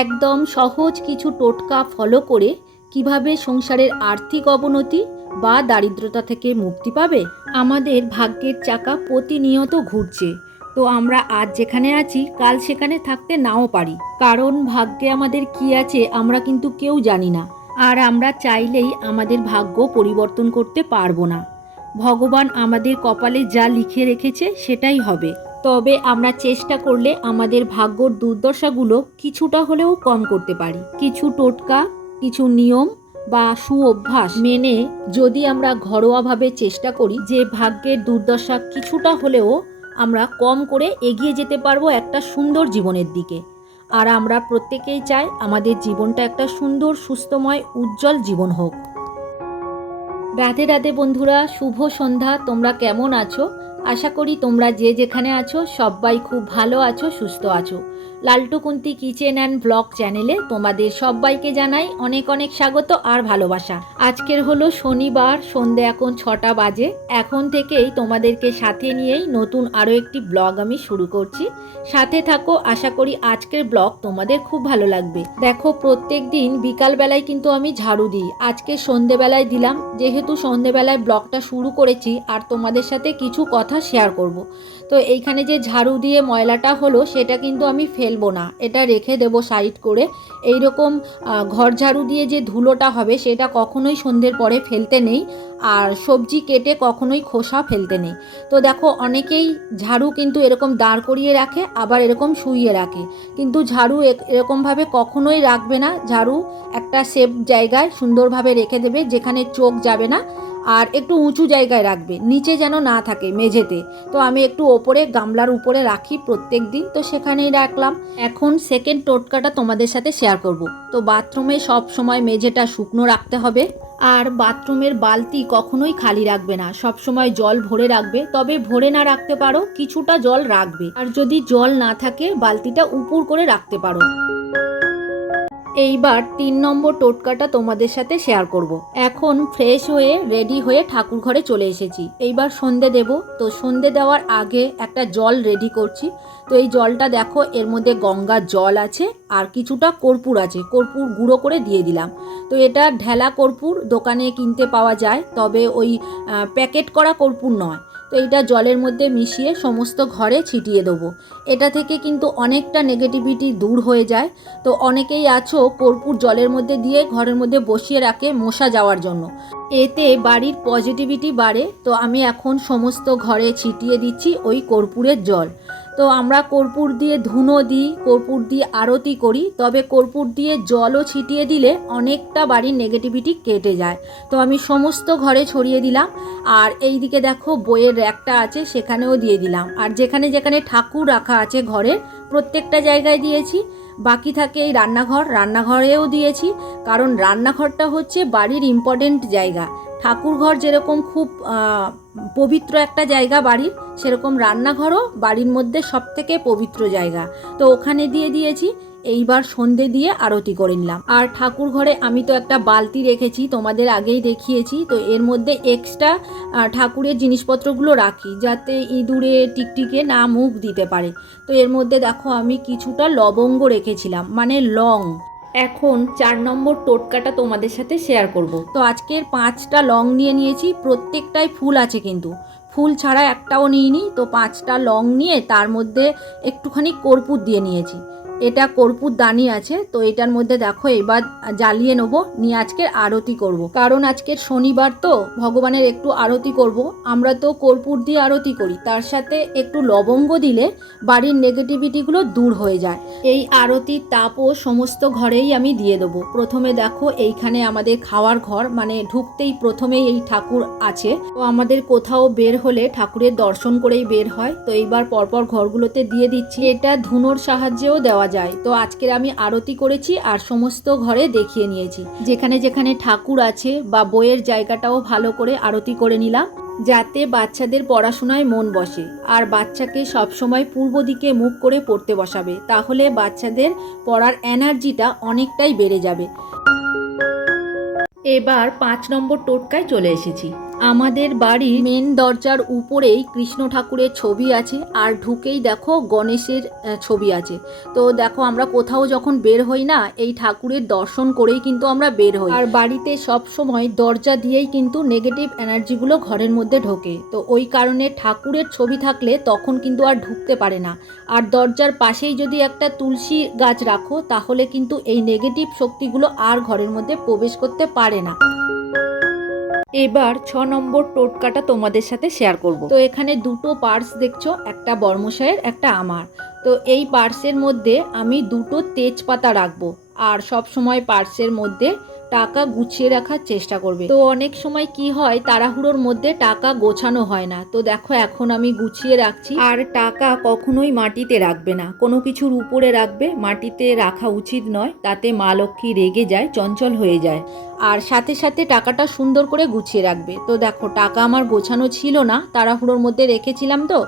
একদম সহজ কিছু টোটকা ফলো করে কীভাবে সংসারের আর্থিক অবনতি বা দারিদ্রতা থেকে মুক্তি পাবে? আমাদের ভাগ্যের চাকা প্রতিনিয়ত ঘুরছে। তো আমরা আজ যেখানে আছি, কাল সেখানে থাকতে নাও পারি। কারণ ভাগ্যে আমাদের কি আছে, আমরা কিন্তু কেউ জানি না। আর আমরা চাইলেই আমাদের ভাগ্য পরিবর্তন করতে পারব না। ভগবান আমাদের কপালে যা লিখে রেখেছে, সেটাই হবে। তবে আমরা চেষ্টা করলে আমাদের ভাগ্যর দুর্দশাগুলো কিছুটা হলেও কম করতে পারি। কিছু টোটকা, কিছু নিয়ম বা সুঅভ্যাস মেনে যদি আমরা ঘরোয়াভাবে চেষ্টা করি, যে ভাগ্যের দুর্দশা কিছুটা হলেও আমরা কম করে এগিয়ে যেতে পারব একটা সুন্দর জীবনের দিকে। আর আমরা প্রত্যেকেই চাই আমাদের জীবনটা একটা সুন্দর, সুস্থময়, উজ্জ্বল জীবন হোক। রাধে রাধে বন্ধুরা, শুভ সন্ধ্যা, তোমরা কেমন আছো? আশা করি তোমরা যে যেখানে আছো সবাই খুব ভালো আছো সুস্থ আছো। লালটুকুন্তি কিচেন অ্যান্ড ব্লগ চ্যানেলে তোমাদের সবাইকে জানাই অনেক অনেক স্বাগত আর ভালোবাসা। আজকের হলো শনিবার, সন্ধে এখন ছটা বাজে। এখন থেকেই তোমাদেরকে সাথে নিয়েই নতুন আরও একটি ব্লগ আমি শুরু করছি। সাথে থাকো, আশা করি আজকের ব্লগ তোমাদের খুব ভালো লাগবে। দেখো, প্রত্যেক দিন বিকালবেলায় কিন্তু আমি ঝাড়ু দিই। আজকে সন্ধেবেলায় দিলাম, যেহেতু সন্ধেবেলায় ব্লগটা শুরু করেছি আর তোমাদের সাথে কিছু কথা শেয়ার করব। তো এইখানে যে ঝাড়ু দিয়ে ময়লাটা হলো, সেটা কিন্তু আমি ফেলব না। এটা রেখে দেবো সাইড করে। এই রকম ঘর ঝাড়ু দিয়ে যে ধুলোটা হবে, সেটা কখনোই সন্ধ্যের পরে ফেলতে নেই। আর সবজি কেটে কখনোই খোসা ফেলতে নেই। তো দেখো, অনেকেই ঝাড়ু কিন্তু এরকম দাঁড় করিয়ে রাখে, আবার এরকম শুইয়ে রাখে। কিন্তু ঝাড়ু এরকমভাবে কখনোই রাখবে না। ঝাড়ু একটা সেফ জায়গায় সুন্দরভাবে রেখে দেবে, যেখানে চোখ যাবে না। আর একটু উঁচু জায়গায় রাখবে, নিচে যেন না থাকে মেঝেতে। তো আমি একটু ওপরে, গামলার উপরে রাখি প্রত্যেক দিন। তো সেখানেই রাখলাম। এখন সেকেন্ড টোটকাটা তোমাদের সাথে শেয়ার করব। তো বাথরুমে সব সময় মেঝেটা শুকনো রাখতে হবে। আর বাথরুমের বালতি কখনোই খালি রাখবে না। সব সময় জল ভরে রাখবে। তবে ভরে না রাখতে পারো, কিছুটা জল রাখবে। আর যদি জল না থাকে, বালতিটা উপর করে রাখতে পারো। এইবার তিন নম্বর টোটকাটা তোমাদের সাথে শেয়ার করব। এখন ফ্রেশ হয়ে রেডি হয়ে ঠাকুর ঘরে চলে এসেছি। এইবার সন্ধে দেব। তো সন্ধে দেওয়ার আগে একটা জল রেডি করছি। তো এই জলটা দেখো, এর মধ্যে গঙ্গার জল আছে আর কিছুটা কর্পূর আছে। কর্পূর গুঁড়ো করে দিয়ে দিলাম। তো এটা ঢেলা কর্পূর, দোকানে কিনতে পাওয়া যায়। তবে ওই প্যাকেট করা কর্পূর নয়। তো এইটা জলের মধ্যে মিশিয়ে সমস্ত ঘরে ছিটিয়ে দেবো। এটা থেকে কিন্তু অনেকটা নেগেটিভিটি দূর হয়ে যায়। তো অনেকেই আছো কর্পূর জলের মধ্যে দিয়ে ঘরের মধ্যে বসিয়ে রাখে মশা যাওয়ার জন্য। এতে বাড়ির পজিটিভিটি বাড়ে। তো আমি এখন সমস্ত ঘরে ছিটিয়ে দিচ্ছি ওই কর্পূরের জল। তো আমরা কর্পূর দিয়ে ধুনো দিই, কর্পূর দিয়ে আরতি করি। তবে কর্পূর দিয়ে জলও ছিটিয়ে দিলে অনেকটা বাড়ির নেগেটিভিটি কেটে যায়। তো আমি সমস্ত ঘরে ছড়িয়ে দিলাম। আর এই দিকে দেখো বইয়ের র্যাকটা আছে, সেখানেও দিয়ে দিলাম। আর যেখানে যেখানে ঠাকুর রাখা আছে ঘরের, প্রত্যেকটা জায়গায় দিয়েছি। বাকি থাকে এই রান্নাঘর। রান্নাঘরেও দিয়েছি, কারণ রান্নাঘরটা হচ্ছে বাড়ির ইম্পর্টেন্ট জায়গা। ঠাকুরঘর যেরকম খুব পবিত্র একটা জায়গা বাড়ির, সেরকম রান্নাঘরও বাড়ির মধ্যে সব থেকে পবিত্র জায়গা। তো ওখানে দিয়ে দিয়েছি এইবার সন্ধে দিয়ে আরতি করে নিলাম। আর ঠাকুর ঘরে আমি তো একটা বালতি রেখেছি, তোমাদের আগেই দেখিয়েছি, তো এর মধ্যে এক্সট্রা ঠাকুরের জিনিসপত্রগুলো রাখি, যাতে ইঁদুরে টিকটিকে না মুখ দিতে পারে। তো এর মধ্যে দেখো আমি কিছুটা লবঙ্গ রেখেছিলাম মানে লং। এখন চার নম্বর টোটকাটা তোমাদের সাথে শেয়ার করব। তো আজকের পাঁচটা লং নিয়ে নিয়েছি, প্রত্যেকটাই ফুল আছে কিন্তু। ফুল ছাড়া একটাও নিইনি, তো পাঁচটা লং নিয়ে তার মধ্যে একটুখানি কর্পূর দিয়ে নিয়েছি। এটা কর্পূর দানি আছে, তো এটার মধ্যে দেখো এবার জ্বালিয়ে নেব, নিয়ে আজকের আরতি করব। কারণ আজকের শনিবার তো ভগবানের একটু আরতি করব। আমরা তো কর্পূর দিয়ে আরতি করি, তার সাথে একটু লবঙ্গ দিলে বাড়ির নেগেটিভিটিগুলো দূর হয়ে যায় এই আরতির তাপও সমস্ত ঘরেই আমি দিয়ে দেবো প্রথমে দেখো এইখানে আমাদের খাওয়ার ঘর মানে ঢুকতেই প্রথমেই এই ঠাকুর আছে তো আমাদের কোথাও বের হলে ঠাকুরের দর্শন করেই বের হয় তো এইবার পরপর ঘরগুলোতে দিয়ে দিচ্ছি এটা ধুনোর সাহায্যেও দেওয়া যায়। তো আজকের আমি আরতি করেছি আর সমস্ত ঘরে দেখিয়ে নিয়েছি। যেখানে যেখানে ঠাকুর আছে বা বইয়ের জায়গাটাও ভালো করে আরতি করে নিলাম, যাতে বাচ্চাদের পড়াশোনায় মন বসে। আর বাচ্চাকে সবসময় পূর্ব দিকে মুখ করে পড়তে বসাবে, তাহলে বাচ্চাদের পড়ার এনার্জিটা অনেকটাই বেড়ে যাবে। এবার পাঁচ নম্বর টোটকায় চলে এসেছি। আমাদের বাড়ির মেন দরজার উপরেই কৃষ্ণ ঠাকুরের ছবি আছে, আর ঢুকেই দেখো গণেশের ছবি আছে। তো দেখো আমরা কোথাও যখন বের হই না, এই ঠাকুরের দর্শন করেই কিন্তু আমরা বের হই। আর বাড়িতে সব সময় দরজা দিয়েই কিন্তু নেগেটিভ এনার্জিগুলো ঘরের মধ্যে ঢোকে। তো ওই কারণে ঠাকুরের ছবি থাকলে তখন কিন্তু আর ঢুকতে পারে না। আর দরজার পাশেই যদি একটা তুলসী গাছ রাখো, তাহলে কিন্তু এই নেগেটিভ শক্তিগুলো আর ঘরের মধ্যে প্রবেশ করতে পারে না। এবার ছ নম্বর টোটকাটা তোমাদের সাথে শেয়ার করব। তো এখানে দুটো পার্স দেখছ, একটা বর্মশায়ের একটা আমার। তো এই পার্সের মধ্যে আমি দুটো তেজপাতা রাখব আর সব সময় পার্সের মধ্যে টাকা গুছিয়ে রাখার চেষ্টা করবে। তো অনেক সময় কি হয়, তাড়াহুড়োর মধ্যে টাকা গোছানো হয় না। তো দেখো এখন আমি গুছিয়ে রাখছি। আর টাকা কখনোই মাটিতে রাখবে না। কোনো কিছুর উপরে রাখবে। মাটিতে রাখা উচিত নয়। তাতে মা লক্ষ্মী রেগে যায়, চঞ্চল হয়ে যায়। আর সাথে সাথে টাকাটা সুন্দর করে গুছিয়ে রাখবে। তো দেখো, টাকা আমার গোছানো ছিল না, তাড়াহুড়োর মধ্যে রেখেছিলাম তো,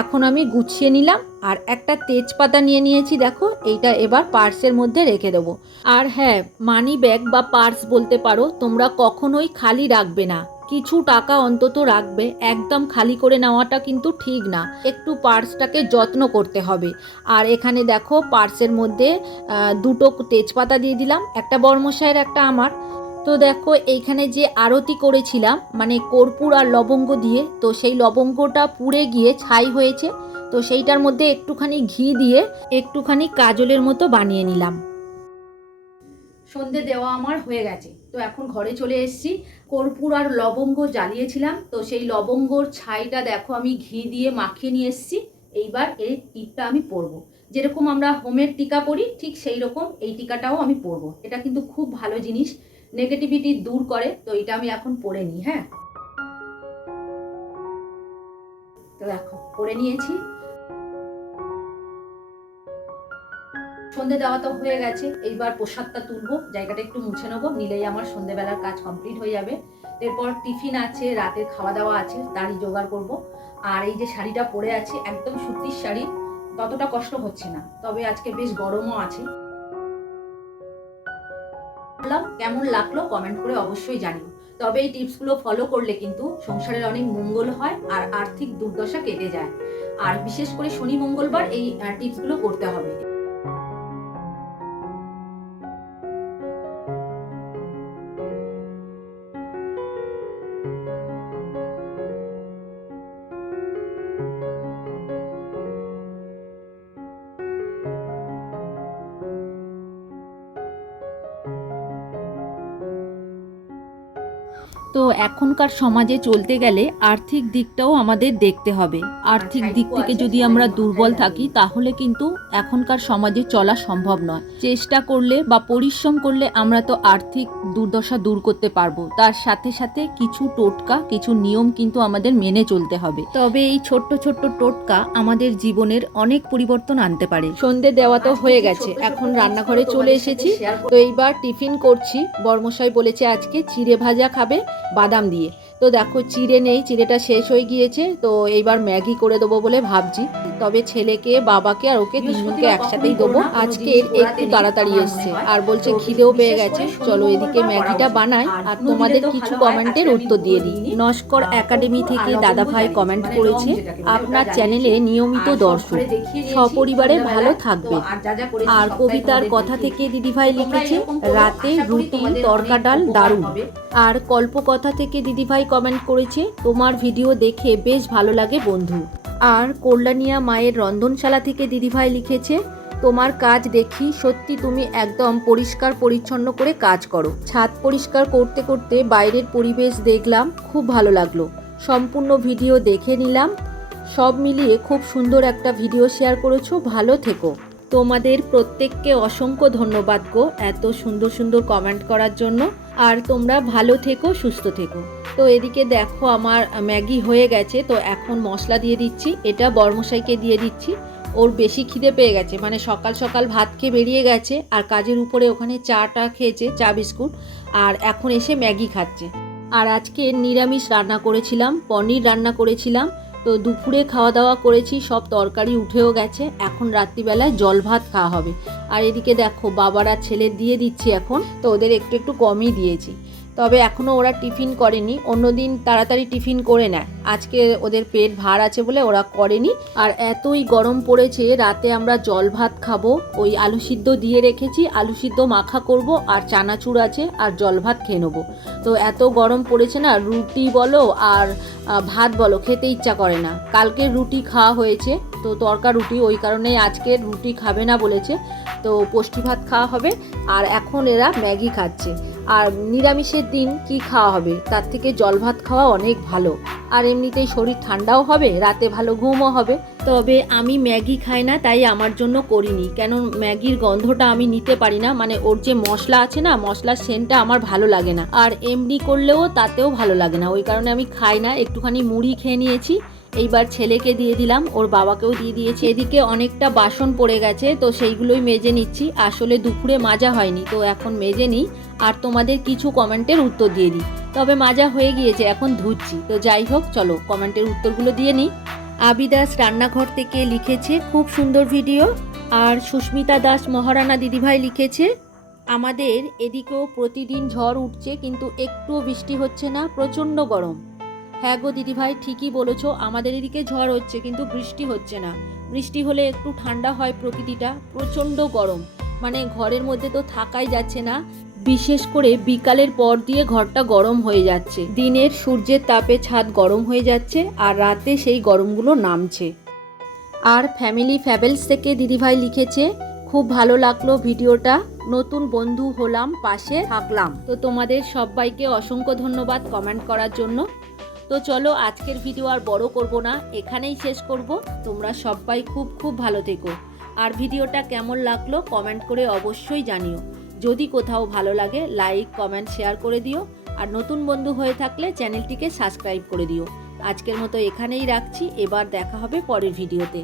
এখন আমি গুছিয়ে নিলাম আর একটা তেজপাতা নিয়ে নিয়েছি দেখো, এইটা এবার পার্সের মধ্যে রেখে দেবো। আর হ্যাঁ মানি ব্যাগ বা পার্স বলতে পারো, তোমরা কখনোই খালি রাখবে না। কিছু টাকা অন্তত রাখবে, একদম খালি করে নেওয়াটা কিন্তু ঠিক না। একটু পার্সটাকে যত্ন করতে হবে। আর এখানে দেখো, পার্সের মধ্যে দুটো তেজপাতা দিয়ে দিলাম, একটা বর্মশায়ের একটা আমার। তো দেখো, এইখানে যে আরতি করেছিলাম মানে কর্পূর আর লবঙ্গ দিয়ে, তো সেই লবঙ্গটা পুড়ে গিয়ে ছাই হয়েছে, তো সেইটার মধ্যে একটুখানি ঘি দিয়ে একটুখানি কাজলের মতো বানিয়ে নিলাম। সন্ধে দেওয়া আমার হয়ে গেছে, তো এখন ঘরে চলে এসেছি। কর্পূর আর লবঙ্গ জ্বালিয়েছিলাম, তো সেই লবঙ্গর ছাইটা দেখো আমি ঘি দিয়ে মাখিয়ে নিয়ে এসেছি। এইবার এই টিপটা আমি পরবো। যেরকম আমরা হোমের টিকা পরি, ঠিক সেই রকম এই টিকাটাও আমি পরবো। এটা কিন্তু খুব ভালো জিনিস নেগেটিভিটি দূর করে, তো এটা আমি এখন পরে নিই হ্যাঁ? তো দেখো পরে নিয়েছি। সন্ধে দেওয়া তো হয়ে গেছে, এইবার প্রসাদটা তুলবো, জায়গাটা একটু মুছে নেব, নিলেই আমার সন্ধেবেলার কাজ কমপ্লিট হয়ে যাবে। এরপর টিফিন আছে, রাতের খাওয়া দাওয়া আছে তারই জোগাড় করব। আর এই যে শাড়িটা পরে আছে, একদম সুতির শাড়ি, ততটা কষ্ট হচ্ছে না, তবে আজকে বেশ গরমও আছে। কেমন লাগল কমেন্ট করে অবশ্যই জানিও। তবে এই টিপসগুলো ফলো করলে কিন্তু সংসারের অনেক মঙ্গল হয় আর আর্থিক দুর্দশা কেটে যায়। আর বিশেষ করে শনি মঙ্গলবার এই টিপসগুলো করতে হবে। তো এখনকার সমাজে চলতে গেলে আর্থিক দিকটাও আমাদের দেখতে হবে। আর্থিক দিক থেকে যদি আমরা দুর্বল থাকি, তাহলে কিন্তু এখনকার সমাজে চলা সম্ভব নয়। চেষ্টা করলে বা পরিশ্রম করলে আমরা তো আর্থিক দুর্দশা দূর করতে পারব। তার সাথে সাথে কিছু টোটকা, কিছু নিয়ম কিন্তু আমাদের মেনে চলতে হবে। তবে এই ছোট্ট ছোট্ট টোটকা আমাদের জীবনের অনেক পরিবর্তন আনতে পারে। সন্ধে দেওয়া তো হয়ে গেছে, এখন রান্নাঘরে চলে এসেছি। তো এইবার টিফিন করছি। বর্মশাই বলেছে, আজকে চিড়ে ভাজা খাবে বাদাম দিয়ে। তো দেখো চিড়ে নেই চিড়েটা শেষ হয়ে গিয়েছে তো এইবার ম্যাগি করে দেবো বলে ভাবছি। তবে ছেলেকে বাবাকে আর ওকে তিনজনকে একসাথেই দেবো। আজকে একটু তাড়াতাড়ি এসছে। আর বলছে খিদেও পেয়ে গেছে। চলো এদিকে ম্যাগিটা বানাই আর তোমাদের কিছু কমেন্টের উত্তর দিয়ে দিই। নস্কর একাডেমি থেকে দাদাভাই কমেন্ট করেছে আপনার চ্যানেলে নিয়মিত দর্শক। সপরিবারে ভালো থাকবে। আর কবিতার কথা থেকে দিদিভাই লিখেছে রাতে রুটি তরকা ডাল দারুণ। আর কল্পকথা থেকে দিদিভাই কমেন্ট করেছে, তোমার ভিডিও দেখে বেশ ভালো লাগে বন্ধু। আর কল্যাণিয়া মায়ের রন্ধনশালা থেকে দিদিভাই লিখেছে, তোমার কাজ দেখি, সত্যি তুমি একদম পরিষ্কার পরিচ্ছন্ন করে কাজ করো। ছাদ পরিষ্কার করতে করতে বাইরের পরিবেশ দেখলাম, খুব ভালো লাগল। সম্পূর্ণ ভিডিও দেখে নিলাম। সব মিলিয়ে খুব সুন্দর একটা ভিডিও শেয়ার করেছ, ভালো থেকো। তোমাদের প্রত্যেককে অসংখ্য ধন্যবাদ গো, এত সুন্দর সুন্দর কমেন্ট করার জন্য। আর তোমরা ভালো থেকো, সুস্থ থেকো। তো এদিকে দেখো আমার ম্যাগি হয়ে গেছে, তো এখন মশলা দিয়ে দিচ্ছি। এটা বর্মশাইকে দিয়ে দিচ্ছি। ওর বেশি খিদে পেয়ে গেছে মানে সকাল সকাল ভাত খেয়ে বেরিয়ে গেছে আর কাজের উপরে ওখানে চাটা খেয়েছে, চা বিস্কুট, আর এখন এসে ম্যাগি খাচ্ছে। আর আজকে নিরামিষ রান্না করেছিলাম, পনির রান্না করেছিলাম তো দুপুরে খাওয়া দাওয়া করেছি, সব তরকারি উঠেও গেছে। এখন রাত্রিবেলায় জল ভাত খাওয়া হবে। আর এদিকে দেখো, বাবারা ছেলে দিয়ে দিচ্ছি এখন, তো ওদের একটু একটু কমই দিয়েছি। তবে এখনও ওরা টিফিন করেনি। অন্যদিন তাড়াতাড়ি টিফিন করে নেয়। আজকে ওদের পেট ভার আছে বলে ওরা করেনি। আর এতই গরম পড়েছে, রাতে আমরা জল ভাত খাব, ওই আলু সিদ্ধ দিয়ে রেখেছি, আলু সিদ্ধ মাখা করব, আর চানাচুর আছে, আর জল ভাত খেয়ে নেব। তো এত গরম পড়েছে না, রুটি বলো আর ভাত বলো, খেতে ইচ্ছা করে না। কালকে রুটি খাওয়া হয়েছে, তো তরকা রুটি, ওই কারণেই আজকে রুটি খাবে না বলেছে। তো পুষ্টি ভাত খাওয়া হবে, আর এখন এরা ম্যাগি খাচ্ছে। আর নিরামিষের দিন কি খাওয়া হবে? তার থেকে জল ভাত খাওয়া অনেক ভালো। আর এমনিতেই শরীর ঠান্ডাও হবে, রাতে ভালো ঘুমও হবে। তবে আমি ম্যাগি খাই না, তাই আমার জন্য করিনি। কেন ম্যাগির গন্ধটা আমি নিতে পারি না মানে ওর যে মশলা আছে না, মশলার সেন্টটা আমার ভালো লাগে না। আর এমনি করলেও তাতেও ভালো লাগে না। ওই কারণে আমি খাই না। একটুখানি মুড়ি খেয়ে নিয়েছি। এইবার ছেলেকে দিয়ে দিলাম, ওর বাবাকেও দিয়ে দিয়েছি। এদিকে অনেকটা বাসন পড়ে গেছে, তো সেইগুলোই মেজে নিচ্ছি। আসলে দুপুরে মাজা হয়নি, তো এখন মেজে নিই। আর তোমাদের কিছু কমেন্টের উত্তর দিয়ে দিই। তবে মাজা হয়ে গিয়েছে, এখন ধুচ্ছি। তো যাই হোক, চলো কমেন্টের উত্তরগুলো দিয়ে নিই। আবিদাস রান্নাঘর থেকে লিখেছে, খুব সুন্দর ভিডিও। আর সুস্মিতা দাস মহারানা দিদিভাই লিখেছে, আমাদের এদিকেও প্রতিদিন ঝড় উঠছে, কিন্তু একটুও বৃষ্টি হচ্ছে না, প্রচণ্ড গরম। হ্যাঁ গো দিদিভাই, ঠিকই বলেছ, আমাদের এদিকে ঝড় হচ্ছে, কিন্তু বৃষ্টি হচ্ছে না। বৃষ্টি হলে একটু ঠান্ডা হয় প্রকৃতিটা, প্রচণ্ড গরম। মানে ঘরের মধ্যে তো থাকাই যাচ্ছে না। বিশেষ করে বিকালের পর দিয়ে ঘরটা গরম হয়ে যাচ্ছে। দিনের সূর্যের তাপে ছাদ গরম হয়ে যাচ্ছে আর রাতে সেই গরমগুলো নামছে। আর ফ্যামিলি ফ্যাবেলস থেকে দিদিভাই লিখেছে, খুব ভালো লাগল ভিডিওটা। নতুন বন্ধু হলাম, পাশে থাকলাম। তো তোমাদের সবাইকে অসংখ্য ধন্যবাদ কমেন্ট করার জন্য। তো চলো আজকের ভিডিও আর বড় করব না, এখানেই শেষ করব। তোমরা সবাই খুব খুব ভালো থেকো। আর ভিডিওটা কেমন লাগল কমেন্ট করে অবশ্যই জানিও। যদি কোথাও ভালো লাগে লাইক কমেন্ট শেয়ার করে দিও। আর নতুন বন্ধু হয়ে থাকলে চ্যানেলটিকে সাবস্ক্রাইব করে দিও। আজকের মতো এখানেই রাখছি, এবার দেখা হবে পরের ভিডিওতে